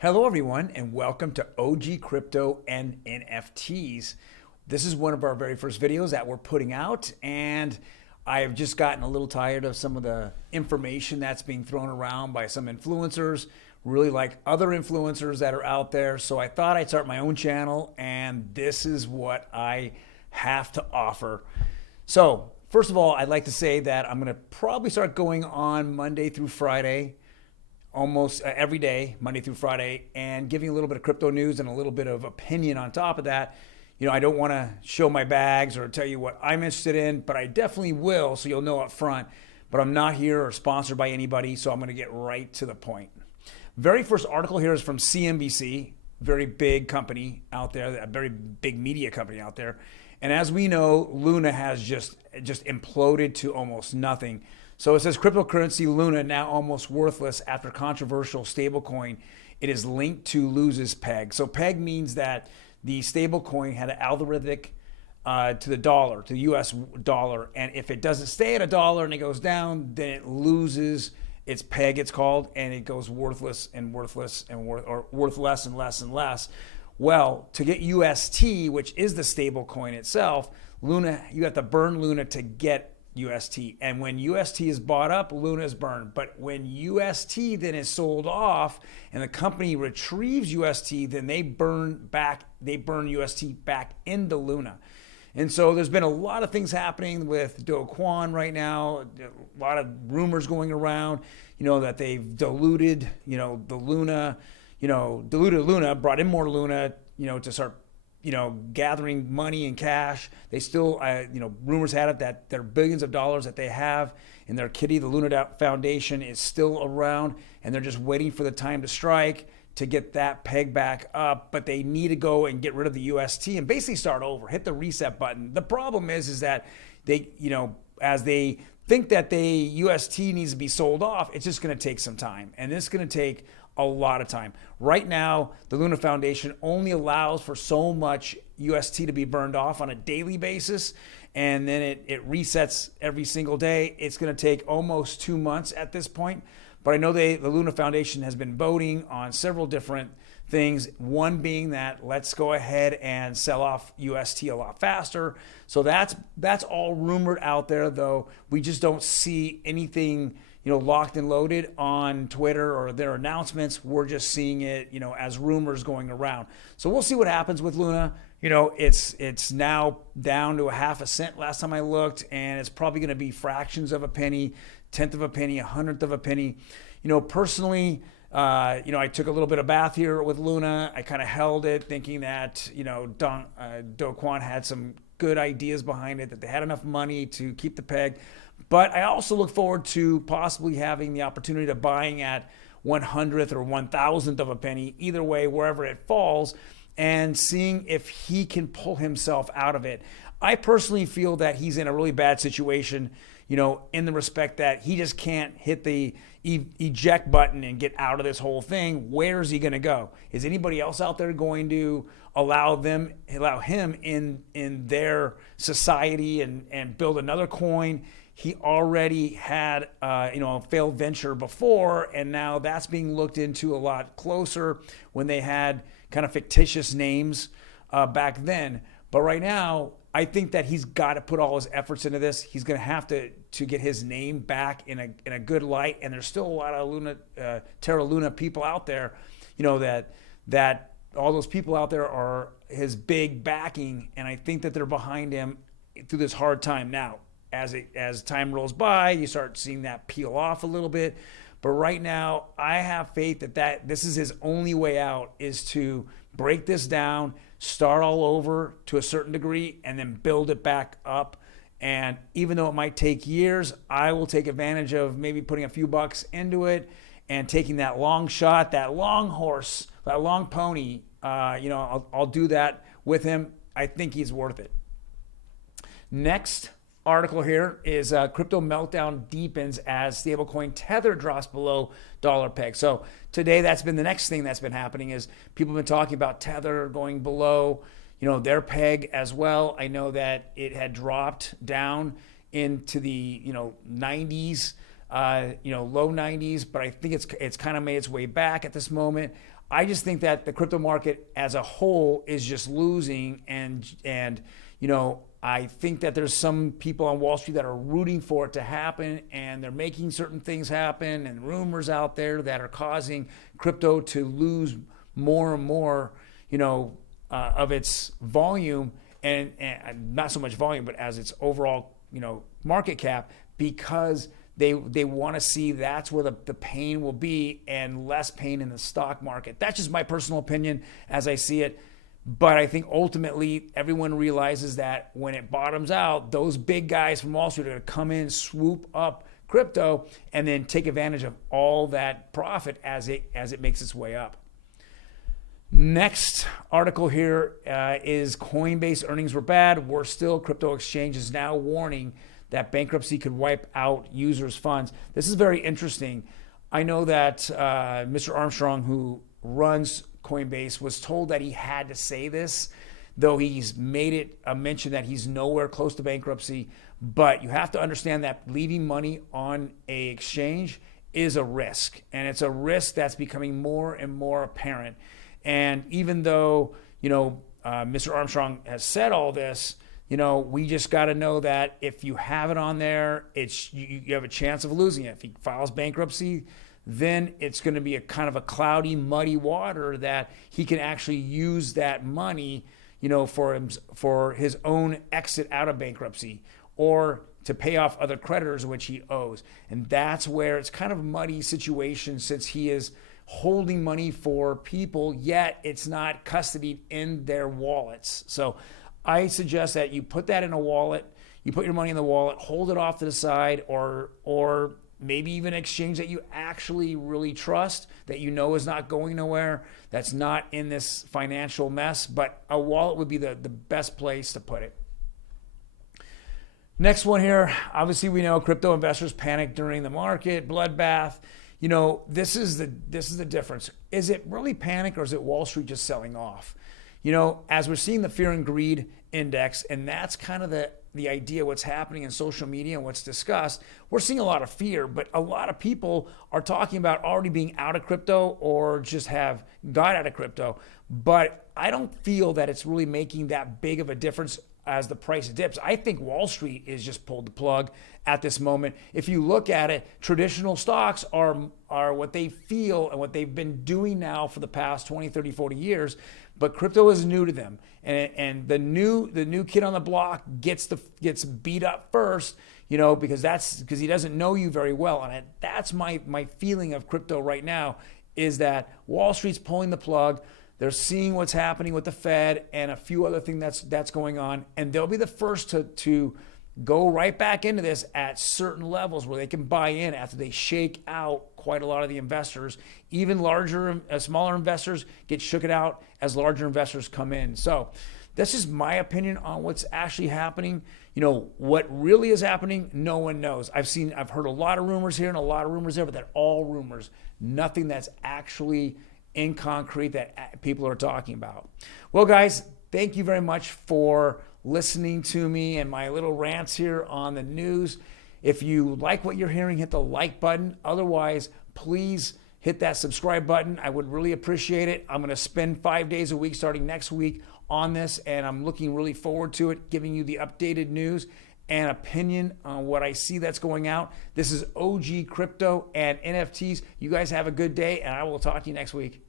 Hello, everyone, and welcome to OG Crypto and NFTs. This is one of our very first videos that we're putting out, and I have just gotten a little tired of some of the information that's being thrown around by some influencers, really like other influencers that are out there. So I thought I'd start my own channel, and this is what I have to offer. So, first of all, I'd like to say that I'm going to probably start going on Monday through Friday, almost every day, Monday through Friday, and giving a little bit of crypto news and a little bit of opinion on top of that. You know, I don't want to show my bags or tell you what I'm interested in, but I definitely will, so you'll know up front. But I'm not here or sponsored by anybody, so I'm going to get right to the point. Very first article here is from CNBC, very big company out there, a very big media company out there. And as we know, Luna has just imploded to almost nothing. So it says cryptocurrency Luna now almost worthless after controversial stablecoin. It is linked to loses peg. So peg means that the stablecoin had an algorithmic to the dollar, to the US dollar. And if it doesn't stay at $1 and it goes down, then it loses its peg, it's called, and it goes worthless and worthless and worth less and less and less. Well, to get UST, which is the stablecoin itself, Luna, you have to burn Luna to get UST. And when UST is bought up, Luna is burned. But when UST then is sold off and the company retrieves UST, then they burn UST back into Luna. And so there's been a lot of things happening with Do Kwon right now, a lot of rumors going around, that they've diluted, the Luna, diluted Luna, brought in more Luna, to start gathering money and cash. They still, rumors had it that there are billions of dollars that they have in their kitty. The Luna Foundation is still around, and they're just waiting for the time to strike to get that peg back up. But they need to go and get rid of the UST and basically start over, hit the reset button. The problem is that they, as they think that the UST needs to be sold off, it's just going to take some time, and it's going to take a lot of time. Right now, the Luna Foundation only allows for so much UST to be burned off on a daily basis, and then it resets every single day. It's going to take almost 2 months at this point. But I know the Luna Foundation has been voting on several different things, one being that let's go ahead and sell off UST a lot faster. So that's all rumored out there, though we just don't see anything locked and loaded on Twitter or their announcements. We're just seeing it, as rumors going around. So we'll see what happens with Luna. It's now down to a half a cent last time I looked, and it's probably going to be fractions of a penny, tenth of a penny, a hundredth of a penny. Personally, I took a little bit of bath here with Luna. I kind of held it, thinking that Do Kwon had some good ideas behind it, that they had enough money to keep the peg. But I also look forward to possibly having the opportunity to buying at 100th or 1,000th of a penny, either way, wherever it falls, and seeing if he can pull himself out of it. I personally feel that he's in a really bad situation, in the respect that he just can't hit the eject button and get out of this whole thing. Where is he going to go? Is anybody else out there going to allow him in their society and build another coin? He already had, a failed venture before, and now that's being looked into a lot closer when they had kind of fictitious names back then. But right now, I think that he's got to put all his efforts into this. He's going to have to get his name back in a good light. And there's still a lot of Terra Luna people out there, that all those people out there are his big backing, and I think that they're behind him through this hard time now. As time rolls by, you start seeing that peel off a little bit. But right now, I have faith that this is his only way out, is to break this down, start all over to a certain degree, and then build it back up. And even though it might take years, I will take advantage of maybe putting a few bucks into it and taking that long shot, that long horse, that long pony. I'll do that with him. I think he's worth it. Next article here is crypto meltdown deepens as stablecoin Tether drops below dollar peg. So today, that's been the next thing that's been happening, is people have been talking about Tether going below their peg as well. I know that it had dropped down into the 90s low 90s, but I think it's kind of made its way back at this moment. I just think that the crypto market as a whole is just losing, and I think that there's some people on Wall Street that are rooting for it to happen, and they're making certain things happen, and rumors out there that are causing crypto to lose more and more, of its volume, and not so much volume, but as its overall, market cap, because they want to see that's where the pain will be, and less pain in the stock market. That's just my personal opinion as I see it. But I think ultimately everyone realizes that when it bottoms out, those big guys from Wall Street are going to come in, swoop up crypto, and then take advantage of all that profit as it makes its way up. Next article here is Coinbase earnings were bad. Worse still, crypto exchanges now warning that bankruptcy could wipe out users' funds. This is very interesting. I know that Mr. Armstrong, who runs Coinbase, was told that he had to say this, though he's made it a mention that he's nowhere close to bankruptcy. But you have to understand that leaving money on a exchange is a risk, and it's a risk that's becoming more and more apparent. And even though Mr. Armstrong has said all this, we just got to know that if you have it on there, you have a chance of losing it. If he files bankruptcy, then it's going to be a kind of a cloudy, muddy water that he can actually use that money, for his own exit out of bankruptcy, or to pay off other creditors which he owes. And that's where it's kind of a muddy situation, since he is holding money for people, yet it's not custodied in their wallets. So I suggest that you put that in a wallet, you put your money in the wallet, hold it off to the side, or maybe even an exchange that you actually really trust, that is not going nowhere, that's not in this financial mess. But a wallet would be the best place to put it. Next one here, obviously we know crypto investors panicked during the market bloodbath. This is the difference. Is it really panic, or is it Wall Street just selling off? As we're seeing the fear and greed index, and that's kind of the idea, what's happening in social media and what's discussed, we're seeing a lot of fear, but a lot of people are talking about already being out of crypto or just have got out of crypto. But I don't feel that it's really making that big of a difference as the price dips. I think Wall Street is just pulled the plug at this moment. If you look at it, traditional stocks are what they feel and what they've been doing now for the past 20, 30, 40 years. But crypto is new to them, and the new kid on the block gets beat up first, because he doesn't know you very well. And that's my feeling of crypto right now, is that Wall Street's pulling the plug. They're seeing what's happening with the Fed and a few other things that's going on, and they'll be the first to go right back into this at certain levels where they can buy in after they shake out quite a lot of the investors. Even smaller investors get shook it out as larger investors come in. So that's just my opinion on what's actually happening. What really is happening, no one knows. I've heard a lot of rumors here and a lot of rumors there, but they're all rumors. Nothing that's actually in concrete that people are talking about. Well, guys, thank you very much for listening to me and my little rants here on the news. If you like what you're hearing, hit the like button. Otherwise, please hit that subscribe button. I would really appreciate it. I'm going to spend 5 days a week starting next week on this, and I'm looking really forward to it, giving you the updated news and opinion on what I see that's going out. This is OG Crypto and NFTs. You guys have a good day, and I will talk to you next week.